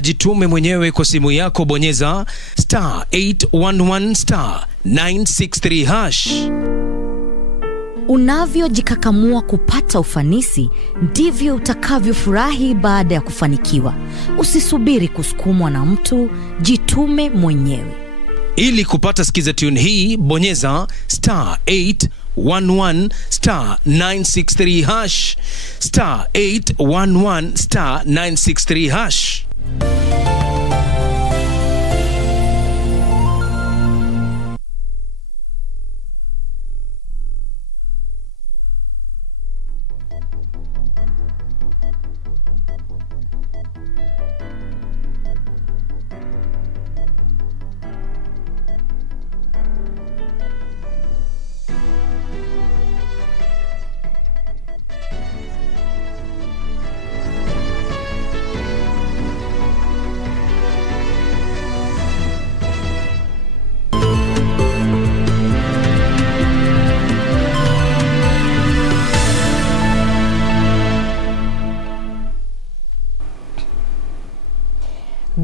Jitume mwenyewe kwa simu yako, bonyeza *811 *963 hash. Unavyojikakamua kupata ufanisi, ndivyo utakavyofurahi baada ya kufanikiwa. Usisubiri kusukumwa na mtu, jitume mwenyewe. Ili kupata skiza tune hii, bonyeza *811 *963 hash, *811 *963 hash.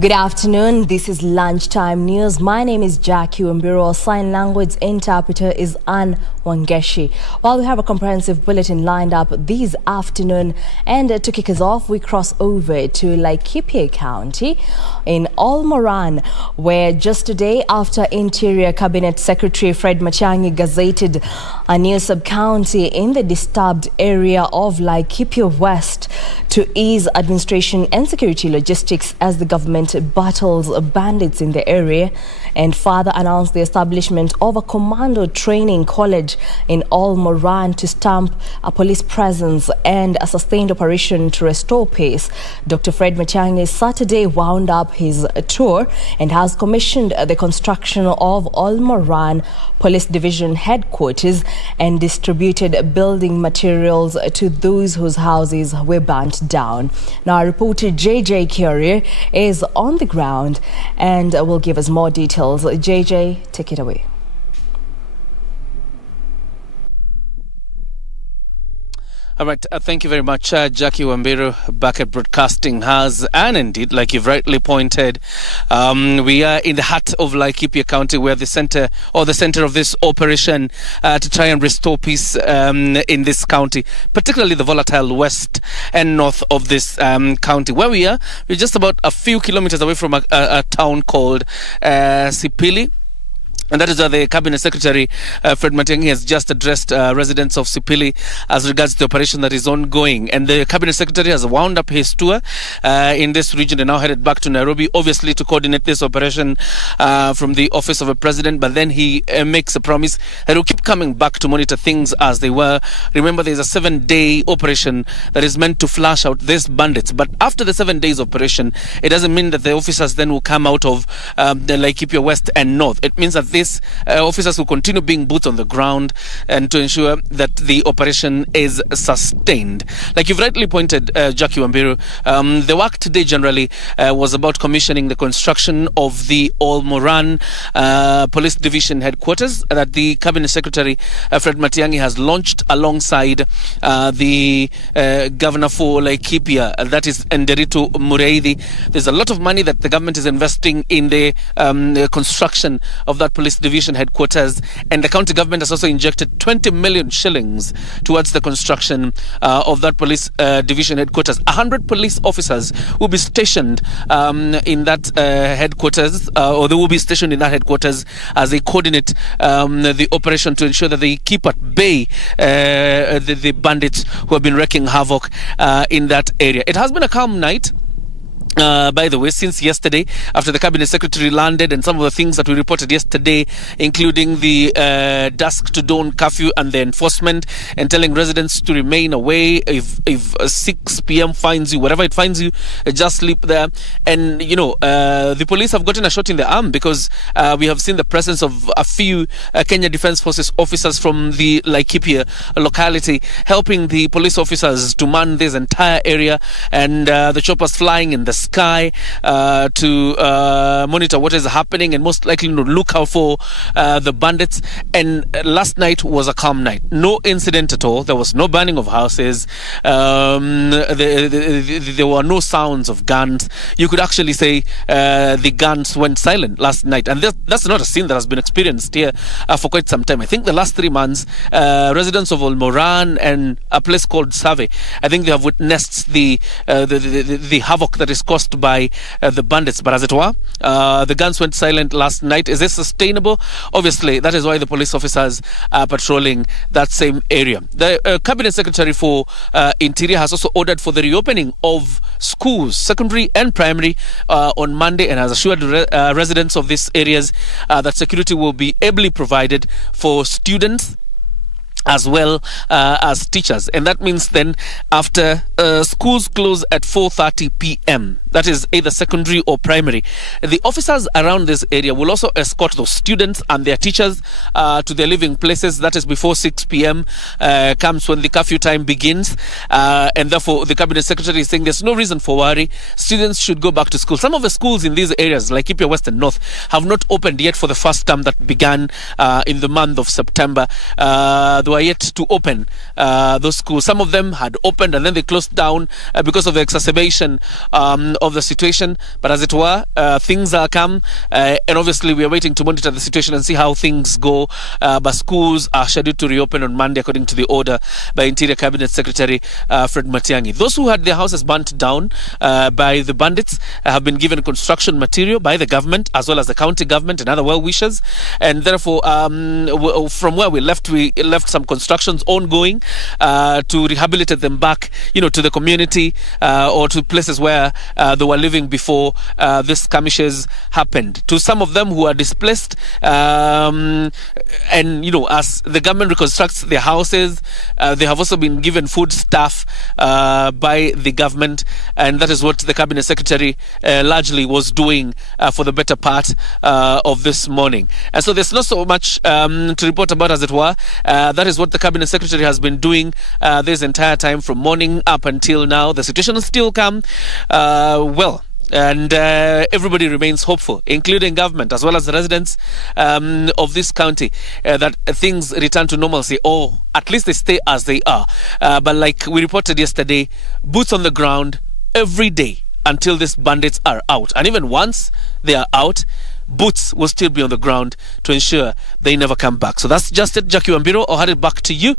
Good afternoon, this is Lunchtime News. My name is Jacky Wambiru. Our sign language interpreter is Ann Wangeshi. While we have a comprehensive bulletin lined up this afternoon, and to kick us off, we cross over to Laikipia County in Olmoran, where just today, after Interior Cabinet Secretary Fred Matiang'i gazetted a new sub-county in the disturbed area of Laikipia West to ease administration and security logistics as the government battles bandits in the area, and further announced the establishment of a commando training college in Olmoran to stamp a police presence and a sustained operation to restore peace. Dr. Fred Matiang'i Saturday wound up his tour and has commissioned the construction of Olmoran Police Division headquarters and distributed building materials to those whose houses were burnt down. Now, our reporter JJ Carrier is on the ground and will give us more details. JJ, take it away. All right, thank you very much, Jacky Wambiru, back at Broadcasting House. And indeed, like you've rightly pointed, we are in the heart of Laikipia County, where the center of this operation to try and restore peace in this county, particularly the volatile west and north of this county. Where we are, we're just about a few kilometers away from a town called Sipili. And that is where the Cabinet Secretary, Fred Matiang'i, has just addressed residents of Sipili as regards the operation that is ongoing. And the Cabinet Secretary has wound up his tour in this region and now headed back to Nairobi, obviously to coordinate this operation from the Office of a President. But then he makes a promise that he'll keep coming back to monitor things as they were. Remember, there's a 7-day operation that is meant to flush out these bandits. But after the 7 days operation, it doesn't mean that the officers then will come out of the Laikipia West and North. It means that these officers will continue being boots on the ground and to ensure that the operation is sustained. Like you've rightly pointed, Jacky Wambiru, the work today generally was about commissioning the construction of the Olmoran Police Division headquarters that the Cabinet Secretary Fred Matiang'i has launched alongside the Governor for Laikipia, that is Nderitu Mureithi. There's a lot of money that the government is investing in the construction of that police division headquarters, and the county government has also injected 20 million shillings towards the construction of that police division headquarters. 100 police officers will be stationed in that headquarters, or they will be stationed in that headquarters as they coordinate the operation to ensure that they keep at bay the bandits who have been wreaking havoc in that area. It has been a calm night, by the way, since yesterday, after the Cabinet Secretary landed, and some of the things that we reported yesterday, including the dusk to dawn curfew and the enforcement, and telling residents to remain away. If 6 p.m. finds you, wherever it finds you, just sleep there. And the police have gotten a shot in the arm, because we have seen the presence of a few Kenya Defence Forces officers from the Laikipia locality helping the police officers to man this entire area, and the choppers flying in the sky to monitor what is happening and most likely look out for the bandits. And last night was a calm night. No incident at all. There was no burning of houses. There were no sounds of guns. You could actually say the guns went silent last night. And that's not a scene that has been experienced here for quite some time. I think the last 3 months, residents of Olmoran and a place called Save, I think they have witnessed the havoc that is caused by the bandits. But as it were, the guns went silent last night. Is this sustainable? Obviously, that is why the police officers are patrolling that same area. The Cabinet Secretary for Interior has also ordered for the reopening of schools, secondary and primary, on Monday, and has assured residents of these areas that security will be ably provided for students as well as teachers. And that means then after schools close at 4:30 p.m., that is either secondary or primary, the officers around this area will also escort those students and their teachers to their living places. That is before 6 p.m. Comes when the curfew time begins. And therefore, the Cabinet Secretary is saying there's no reason for worry. Students should go back to school. Some of the schools in these areas, like Laikipia West and North, have not opened yet for the first term that began in the month of September. They were yet to open those schools. Some of them had opened and then they closed down because of the exacerbation of the situation. But as it were, things are calm, and obviously we are waiting to monitor the situation and see how things go. But schools are scheduled to reopen on Monday according to the order by Interior Cabinet Secretary Fred Matiang'i. Those who had their houses burnt down by the bandits have been given construction material by the government as well as the county government and other well-wishers, and therefore from where we left some constructions ongoing to rehabilitate them back, to the community or to places where they were living before this skirmishes happened. To some of them who are displaced, and as the government reconstructs their houses, they have also been given food stuff by the government, and that is what the Cabinet Secretary largely was doing for the better part of this morning. And so there's not so much to report about, as it were. That is what the Cabinet Secretary has been doing this entire time from morning up until now. The situation is still calm. And everybody remains hopeful, including government as well as the residents of this county, that things return to normalcy, or at least they stay as they are. But like we reported yesterday, boots on the ground every day until these bandits are out. And even once they are out, boots will still be on the ground to ensure they never come back. So that's just it. Jacky Wambiru, I'll hand it back to you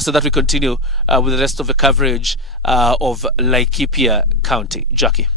so that we continue with the rest of the coverage of Laikipia County. Jacky.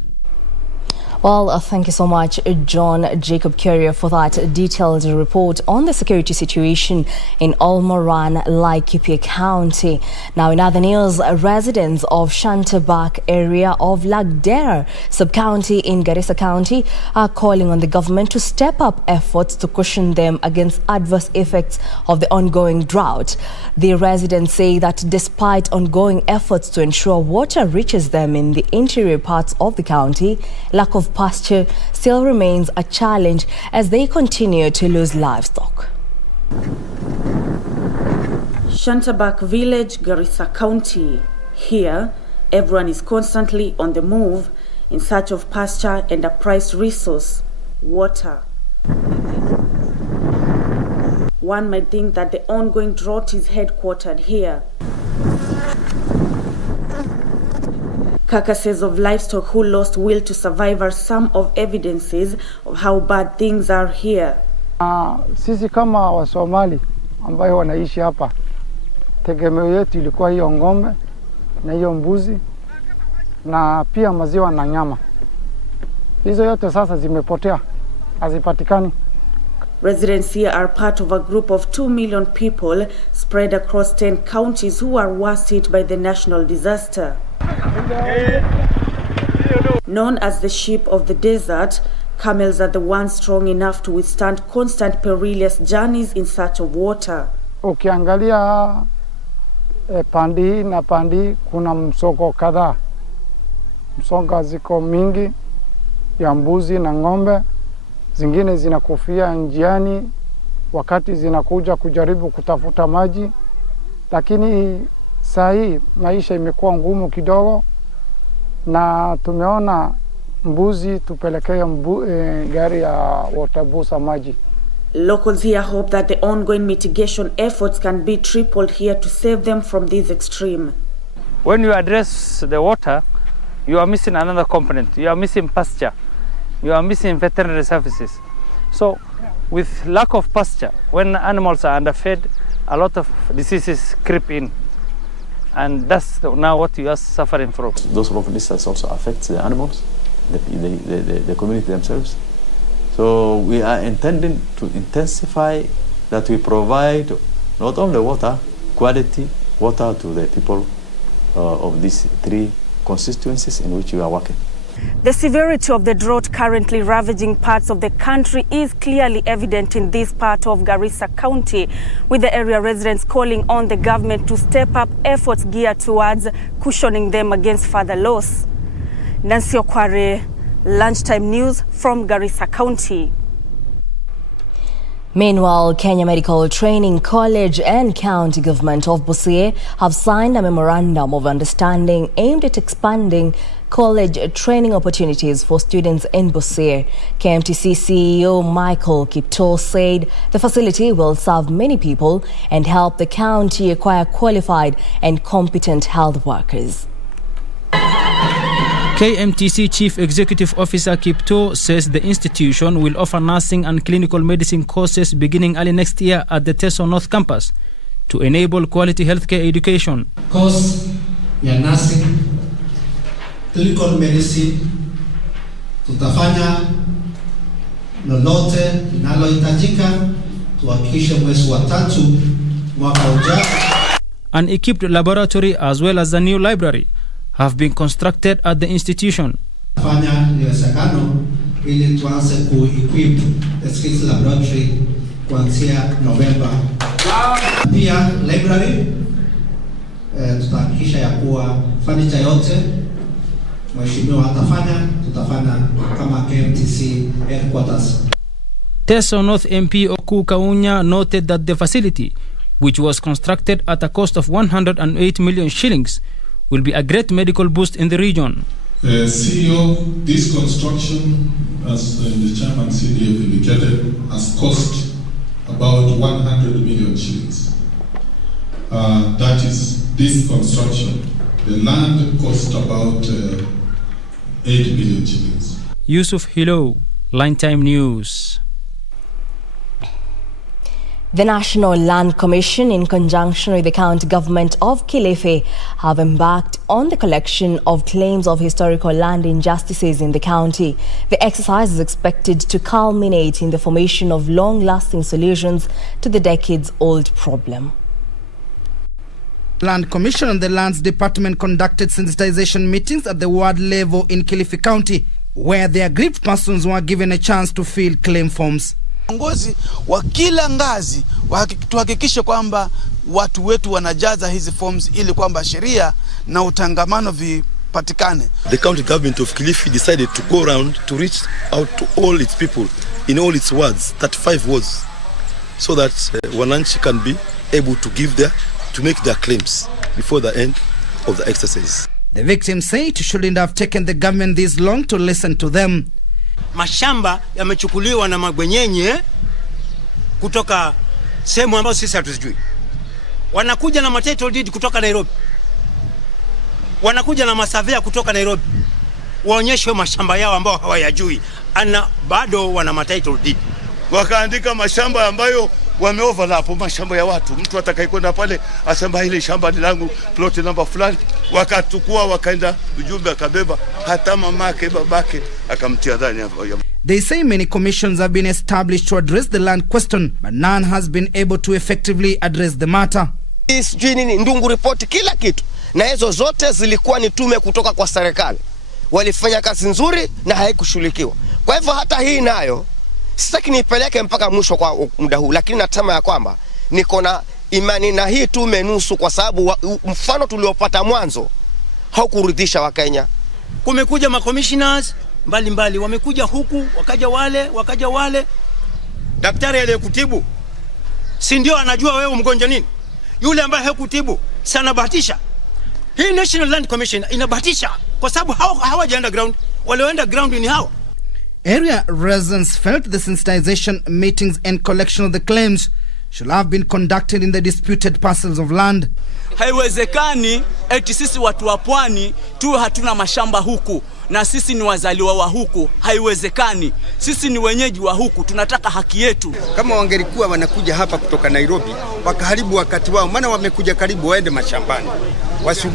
Well, thank you so much, John Jacob Carrier, for that detailed report on the security situation in Olmoran, Laikipia County. Now, in other news, residents of Shantabak area of Lagdera sub-county in Garissa County are calling on the government to step up efforts to cushion them against adverse effects of the ongoing drought. The residents say that despite ongoing efforts to ensure water reaches them in the interior parts of the county, lack of pasture still remains a challenge as they continue to lose livestock. Shantabak Village, Garissa County. Here, everyone is constantly on the move in search of pasture and a prized resource, water. One might think that the ongoing drought is headquartered here. Carcasses of livestock who lost will to survive are some of evidences of how bad things are here. Sisi kama Wasomali ambayo wanaishi hapa, tegemeo yetu ilikuwa hiyo ng'ombe na hiyo mbuzi na pia maziwa na nyama. Hizo yote sasa zimepotea, hazipatikani. Residents here are part of a group of 2 million people spread across 10 counties who are worst hit by the national disaster. Known as the sheep of the desert, camels are the ones strong enough to withstand constant perilous journeys in search of water. Ukiangalia pandi na pandi kuna msongo kadhaa. Msongo ziko mingi ya mbuzi na ng'ombe, zingine zinakufia njiani wakati zinakuja kujaribu kutafuta maji. Lakini saa hii maisha imekuwa ngumu kidogo, na tumeona mbuzi tupelekea gari ya watabusa maji. Locals here hope that the ongoing mitigation efforts can be tripled here to save them from this extreme. When you address the water, you are missing another component. You are missing pasture. You are missing veterinary services. So with lack of pasture, when animals are underfed, a lot of diseases creep in. And that's now what you are suffering from. Those of this also affects the animals, the community themselves. So we are intending to intensify that we provide not only water, quality water to the people of these 3 constituencies in which we are working. The severity of the drought currently ravaging parts of the country is clearly evident in this part of Garissa County, with the area residents calling on the government to step up efforts geared towards cushioning them against further loss. Nancy Okware, Lunchtime News from Garissa County. Meanwhile, Kenya Medical Training College and County Government of Busia have signed a memorandum of understanding aimed at expanding college training opportunities for students in Busia. KMTC CEO Michael Kipto said the facility will serve many people and help the county acquire qualified and competent health workers. KMTC Chief Executive Officer Kipto says the institution will offer nursing and clinical medicine courses beginning early next year at the Teso North campus to enable quality healthcare education. Course ya nursing, clinical medicine, tutafanya lolote linalohitajika tuhakikishe mwezi wa 3 mwaka ujao. An equipped laboratory as well as a new library have been constructed at the institution. Fanya niwezekano ili tuanze ku-equip the skills laboratory kuanzia November. Pia library tutahakikisha ya kuwa furniture yote mheshimiwa atafanya, tutafanya kama KMTC headquarters. Teso North MP Oku Kaunya noted that the facility, which was constructed at a cost of 108 million shillings, will be a great medical boost in the region. CEO, this construction, as the chairman CDF indicated, has cost about 100 million shillings. That is this construction. The land cost about 8 million shillings. Yusuf Hilo, Lunchtime News. The National Land Commission, in conjunction with the county government of Kilifi, have embarked on the collection of claims of historical land injustices in the county. The exercise is expected to culminate in the formation of long-lasting solutions to the decades-old problem. Land Commission and the Lands Department conducted sensitization meetings at the ward level in Kilifi County, where the aggrieved persons were given a chance to fill claim forms. Viongozi wa kila ngazi tuhakikishe kwamba watu wetu wanajaza hizi forms ili kwamba sheria na utangamano vipatikane. The county government of Kilifi decided to go around to reach out to all its people in all its wards, 35 wards, so that wananchi can be able to make their claims before the end of the exercise. The victims say it shouldn't have taken the government this long to listen to them. Mashamba yamechukuliwa na magwenyenye kutoka sehemu ambazo sisi hatuzijui. Wanakuja na title deed kutoka Nairobi. Wanakuja na masavea kutoka Nairobi. Waonyeshe mashamba yao ambao hawayajui. Bado wana title deed. Wakaandika mashamba ambayo wameoverlap mashamba ya watu. Mtu atakayekwenda pale asema hili shamba ni langu, plot number fulani, wakatukua wakaenda ujumbe akabeba hata mamake babake akamtia ndani hapo. They say many commissions have been established to address the land question, but none has been able to effectively address the matter. Sijui nini ndungu report kila kitu, na hizo zote zilikuwa ni tume kutoka kwa serikali. Walifanya kazi nzuri na haikushughulikiwa. Kwa hivyo hata hii nayo sitaki nipeleke mpaka mwisho kwa muda huu, lakini natama ya kwamba niko na imani na hii tume nusu, kwa sababu mfano tuliopata mwanzo haukuridhisha Wakenya. Kumekuja ma commissioners mbalimbali, wamekuja huku, wakaja wale. Daktari aliyekutibu si ndio anajua wewe mgonjwa nini? Yule ambaye hakutibu sana bahatisha. Hii National Land Commission inabahatisha kwa sababu hawaja underground. walioenda ground ni hawa. Area residents felt the sensitization meetings and collection of the claims should have been conducted in the disputed parcels of land. Haiwezekani eti sisi watu wa pwani tu hatuna mashamba huku na sisi ni wazaliwa wa huku. Haiwezekani. Sisi ni wenyeji wa huku, tunataka haki yetu. Kama wangelikuwa wanakuja hapa kutoka Nairobi, wakaharibu wakati wao, maana wamekuja karibu waende mashambani.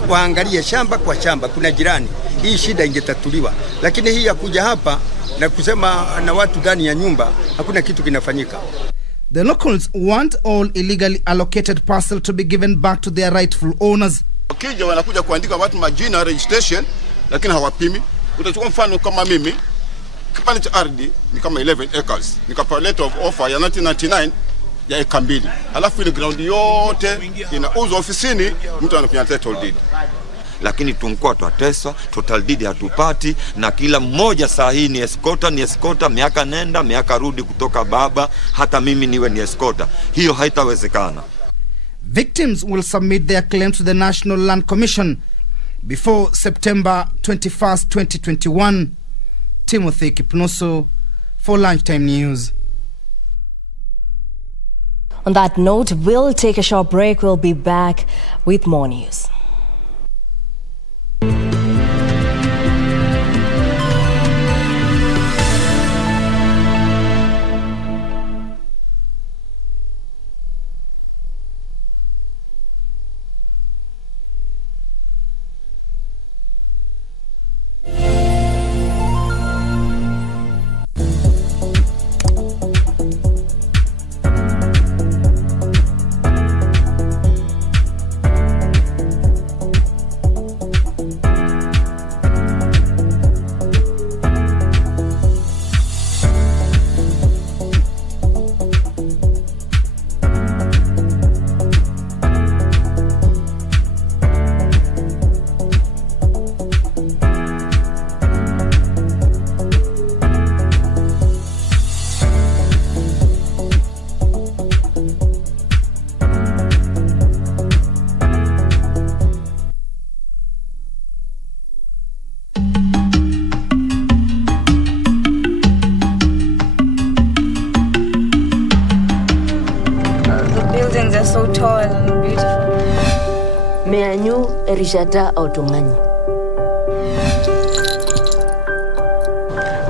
Waangalie shamba kwa shamba, kuna jirani. Hii shida ingetatuliwa. Lakini hii ya kuja hapa na kusema na watu ndani ya nyumba, hakuna kitu kinafanyika. The locals want all illegally allocated parcel to be given back to their rightful owners. Wakija wanakuja kuandika watu majina registration, lakini hawapimi. Utachukua mfano kama mimi, kipande cha ardhi ni kama 11 acres. Nikapa letter of offer ya 1999 ya eka 2. Halafu ile ground yote inauzwa ofisini, mtu anakunya title deed. Lakini tunkuwa tuateswa, total deed hatupati, na kila mmoja saa hii ni escota, miaka nenda, miaka rudi kutoka baba, hata mimi niwe ni escota. Hiyo haitawezekana. Victims will submit their claims to the National Land Commission before September 21st, 2021. Timothy Kipnoso for Lunchtime News. On that note, we'll take a short break. We'll be back with more news. So tall and beautiful. Meanyu erishata autunganyi.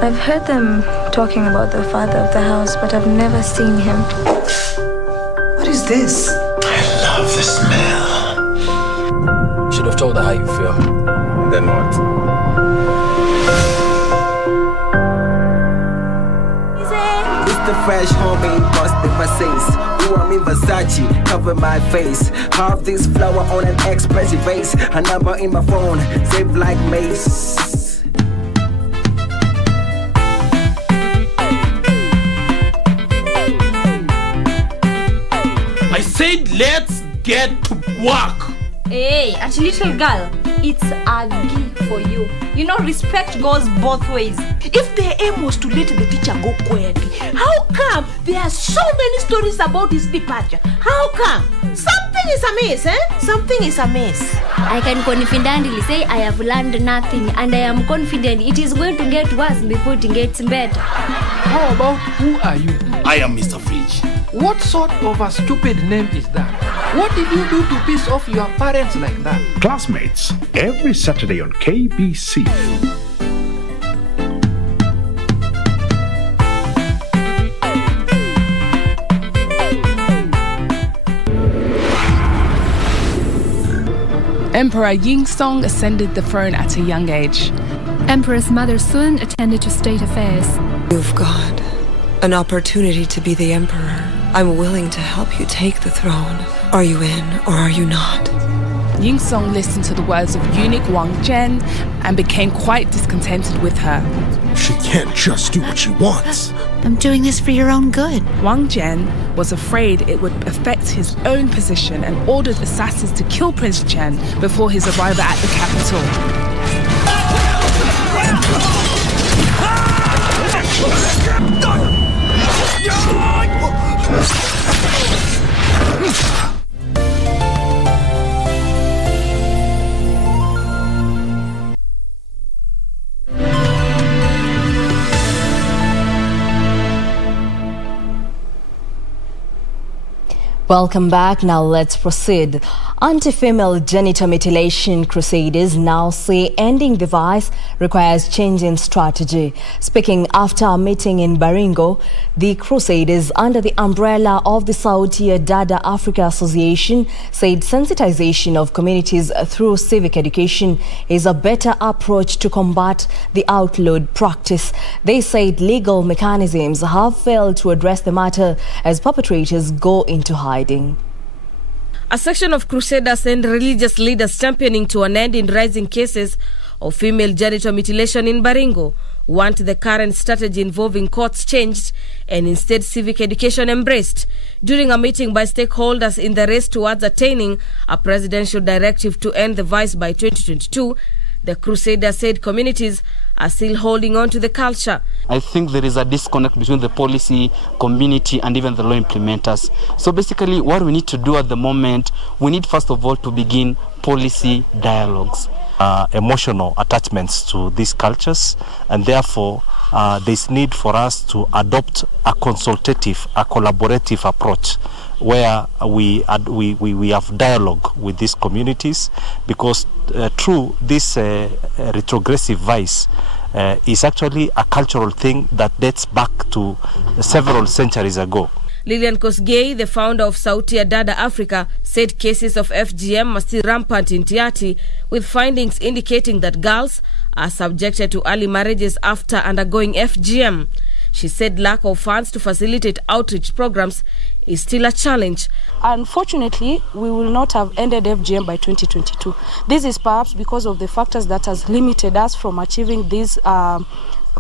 I've heard them talking about the father of the house, but I've never seen him. What is this? I love the smell. Should have told her how you feel. Then what? It's the fresh homemade busted my face. I'm in Versace, cover my face. Have this flower on an expressive vase. A number in my phone, saved like Mace. I said let's get to work. Hey, at little girl, it's a gift for you. You know, respect goes both ways. If the aim was to let the teacher go quietly, how come there are so many stories about his departure? How come? Something is amiss, eh? Something is amiss. I can confidently say I have learned nothing, and I am confident it is going to get worse before it gets better. How about who are you? I am Mr. Fridge. What sort of a stupid name is that? What did you do to piss off your parents like that? Classmates, every Saturday on KBC. Emperor Yingzong ascended the throne at a young age. Empress Mother Sun attended to state affairs. You've got an opportunity to be the emperor. I'm willing to help you take the throne. Are you in or are you not? Yingzong listened to the words of eunuch Wang Zhen and became quite discontented with her. She can't just do what she wants. I'm doing this for your own good. Wang Zhen was afraid it would affect his own position and ordered assassins to kill Prince Chen before his arrival at the capital. Welcome back. Now let's proceed. Anti-female genital mutilation crusaders now say ending the vice requires change in strategy. Speaking after a meeting in Baringo, the crusaders under the umbrella of the Sauti Dada Africa Association said sensitization of communities through civic education is a better approach to combat the outlawed practice. They said legal mechanisms have failed to address the matter as perpetrators go into hiding. A section of crusaders and religious leaders championing to an end in rising cases of female genital mutilation in Baringo want the current strategy involving courts changed and instead civic education embraced. During a meeting by stakeholders in the race towards attaining a presidential directive to end the vice by 2022, the crusaders said communities are still holding on to the culture. I think there is a disconnect between the policy, community, and even the law implementers. So basically, what we need to do at the moment, we need first of all to begin policy dialogues. Emotional attachments to these cultures, and therefore there's need for us to adopt a consultative, a collaborative approach where we have dialogue with these communities, because through this retrogressive vice is actually a cultural thing that dates back to several centuries ago. Lilian Kosgei, the founder of Sauti Dada Africa, said cases of FGM are still rampant in Tiati, with findings indicating that girls are subjected to early marriages after undergoing FGM. She said lack of funds to facilitate outreach programs is still a challenge. Unfortunately, we will not have ended FGM by 2022. This is perhaps because of the factors that has limited us from achieving this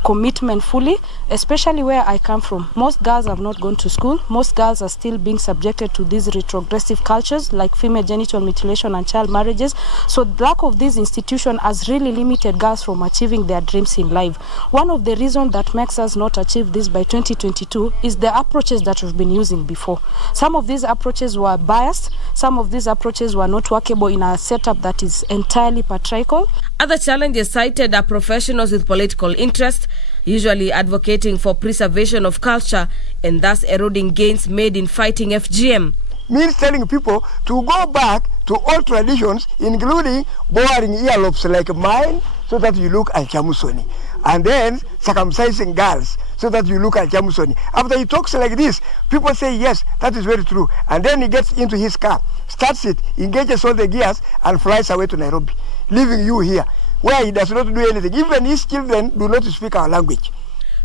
commitment fully, especially where I come from. Most girls have not gone to school. Most girls are still being subjected to these retrogressive cultures like female genital mutilation and child marriages. So the lack of this institution has really limited girls from achieving their dreams in life. One of the reasons that makes us not achieve this by 2022 is the approaches that we've been using before. Some of these approaches were biased. Some of these approaches were not workable in a setup that is entirely patriarchal. Other challenges cited are professionals with political interest, usually advocating for preservation of culture and thus eroding gains made in fighting FGM. Means telling people to go back to old traditions, including boring earlobes like mine, so that you look Al-Chamusoni, and then circumcising girls so that you look Al-Chamusoni. After he talks like this, people say, yes, that is very true. And then he gets into his car, starts it, engages all the gears, and flies away to Nairobi, leaving you here, where he does not do anything. Even his children do not speak our language.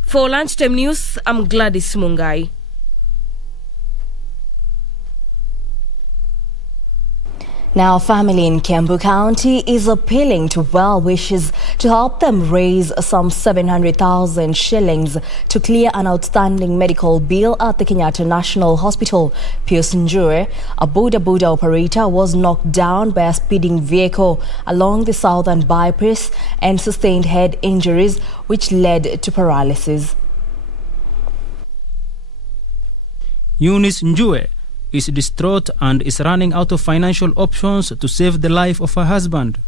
For Lunchtime News, I'm Gladys Mungai. Now, family in Kiambu County is appealing to well-wishers to help them raise some 700,000 shillings to clear an outstanding medical bill at the Kenyatta National Hospital. Pius Njure, a boda operator, was knocked down by a speeding vehicle along the southern bypass and sustained head injuries, which led to paralysis. Eunice Njue is distraught and is running out of financial options to save the life of her husband.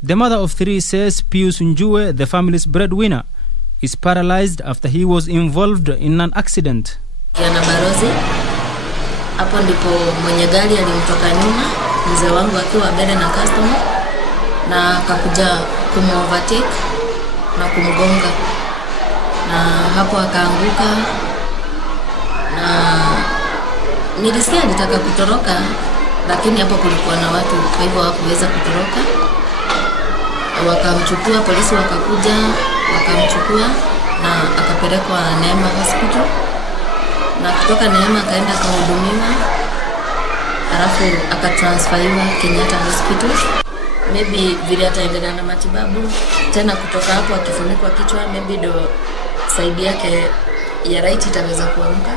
The mother of three says Pius Njue, the family's breadwinner, is paralyzed after he was involved in an accident. Kiana Barozi, hapo ndipo mwenye gari alimtoka nyuma, mzee wangu akiwa mbele na customer, na akakuja kumovertake na kumgonga, na hapo akaanguka, na nilisikia alitaka kutoroka, lakini hapo kulikuwa na watu, kwa hivyo hakuweza kutoroka. Wakamchukua, polisi wakakuja, wakamchukua na akapelekwa Neema Hospital. Na kutoka Neema akaenda akahudumiwa, alafu akatransferiwa Kenyatta Hospital. Maybe vile ataendelea na matibabu, tena kutoka hapo akifunikwa kichwa, maybe ndo side yake ya right itaweza kuamka.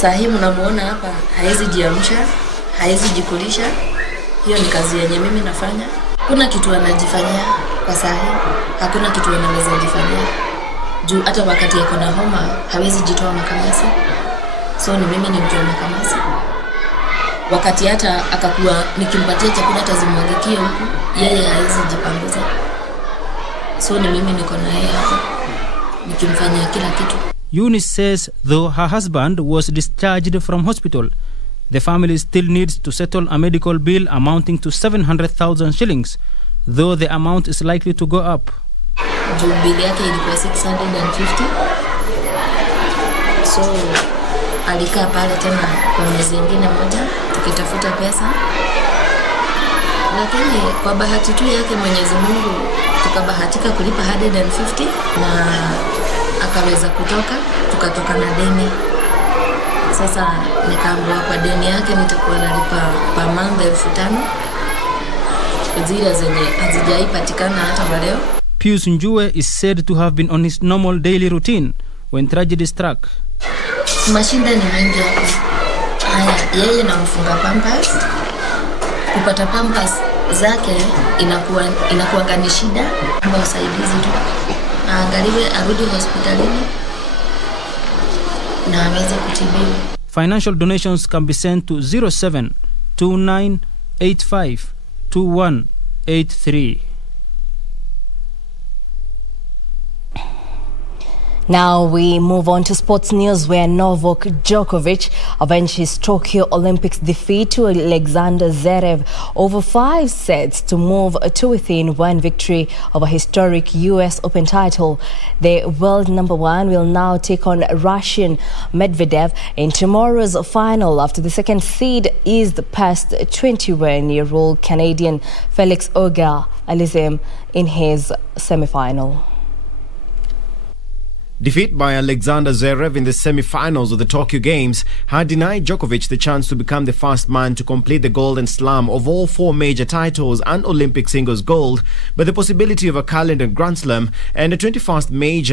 Sahi mnamuona hapa, haezi jiamsha, haezi jikulisha. Hiyo ni kazi yenye mimi nafanya. Kuna kitu anajifanyia kwa sahi, hakuna kitu anaweza jifanyia. Juu hata wakati yako na homa, hawezi jitoa makamasi. So ni mimi ni mtu wa makamasi. Wakati hata akakuwa nikimpatia chakula tazimwagikie huku, yeye haezi jipanguza. So ni mimi niko na yeye hapa, nikimfanyia kila kitu. Eunice says though her husband was discharged from hospital, The family still needs to settle a medical bill amounting to 700,000 shillings, though the amount is likely to go up. Bili yake ilikuwa 650. So alikaa pale tena kwa miezi ingine moja tukitafuta pesa. Lakini kwa bahati tu yake Mwenyezi Mungu tukabahatika kulipa 150 na akaweza kutoka, tukatoka na deni. Sasa nikaambiwa kwa deni yake nitakuwa nalipa per month 5,000. Zile zenye hazijaipatikana hata leo. Pius Njue is said to have been on his normal daily routine when tragedy struck. Mashinda ni mengi hapo. Haya, yeye namfunga pampers. Kupata pampers zake inakuwa ni shida, kwa usaidizi tu. Angaliwe arudi hospitalini na aweze kutibiwa. Financial donations can be sent to 0729852183. Now we move on to sports news, where Novak Djokovic avenged his Tokyo Olympics defeat to Alexander Zverev over 5 sets to move to within one victory of a historic US Open title. The world number one will now take on Russian Medvedev in tomorrow's final after the second seed is the past 21-year-old Canadian Felix Auger-Aliassime in his semi-final. Defeat by Alexander Zverev in the semi-finals of the Tokyo Games had denied Djokovic the chance to become the first man to complete the Golden Slam of all 4 major titles and Olympic singles gold, but the possibility of a calendar Grand Slam and a 21st major